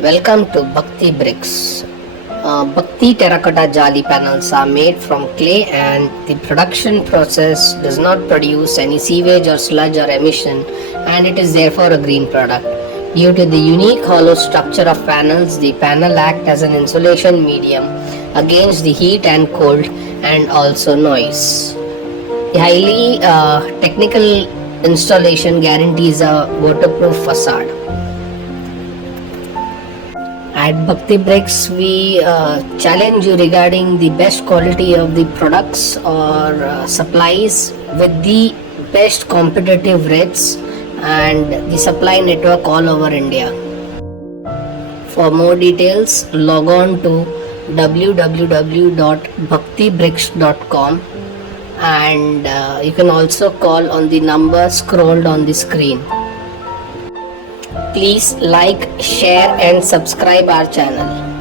Welcome to Bhakti Bricks. Bhakti Terracotta Jali panels are made from clay, and the production process does not produce any sewage or sludge or emission, and it is therefore a green product. Due to the unique hollow structure of panels, the panel act as an insulation medium against the heat and cold and also noise. The highly technical installation guarantees a waterproof facade. At Bhakti Bricks, we challenge you regarding the best quality of the products or supplies with the best competitive rates and the supply network all over India. For more details, log on to www.bhaktibricks.com, and you can also call on the number scrolled on the screen. Please like, share and subscribe our channel.